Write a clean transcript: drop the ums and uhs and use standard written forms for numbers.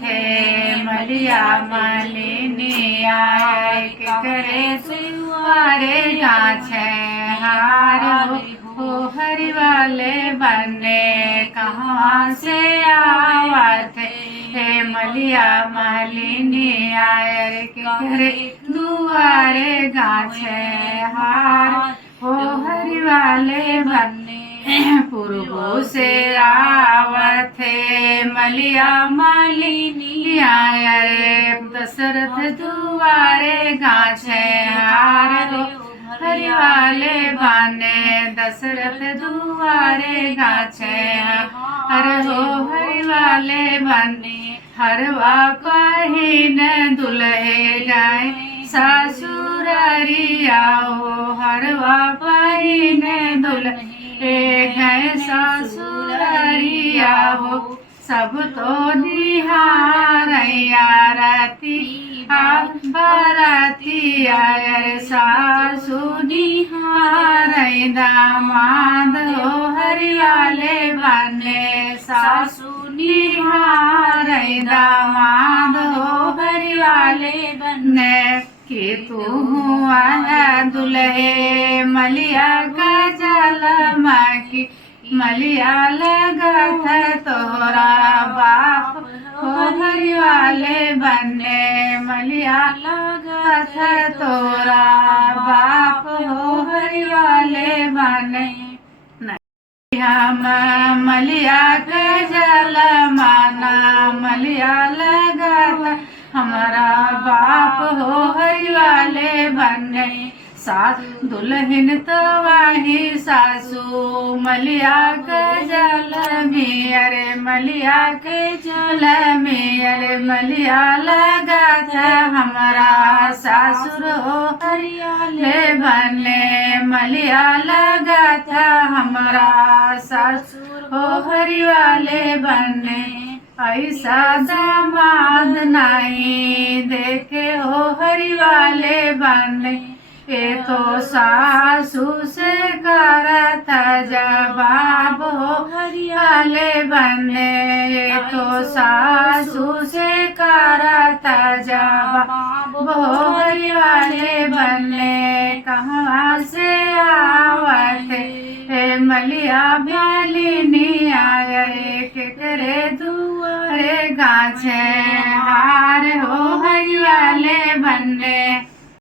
थे मलिया मालिनी आए के करे दुआरे गाछे हार हो हरि वाले बने कहाँ से आवत हे मलिया मालिनी आए के करे दुआरे गाछे हार हो हरि वाले बने पूर्व से आवत है मलिया मालिनी आया रे दशरथ दुआरे गाछे हार हो हरि वाले बने दशरथ दुआरे गाछे हर हो हरि वाले बने हरवा कहीन दुल्हे जाए ससुरारिया हो हरवा कहीन दुल्हे गए ससुरारिया हो सब तो निहारैया राती बराती आयर सासु निहारै दामाद हो हरि वाले बने सासु निहारै दामाद हो हरि वाले बने कि तू आया दुल्हे मलिया गजल माकी मलिया लगा था तोरा बाप हो हरि वाले बने मलिया लगा था तोरा बाप हो हरि वाले बने हम मलिया के जल माना मलिया लगा था हमारा बाप हो हरि वाले बने सास दुल्हन तो वाही सासू मलिया के जल में अरे मलिया के जल में अरे मलिया लगा था हमारा सासुर हो हरियाले बने मलिया लगा था हमारा सासुर हो हरि वाले बने ऐसा दामाद नहीं देखे हो हरि वाले बने ये तो सासू से करत जवाब हो हरि वाले बने ये तो सासू से करत जवाब हो हरि वाले बने कहाँ से आवत हे मलिया मालिनी आए के करे दुआरे गाछे हार हो हरि वाले बने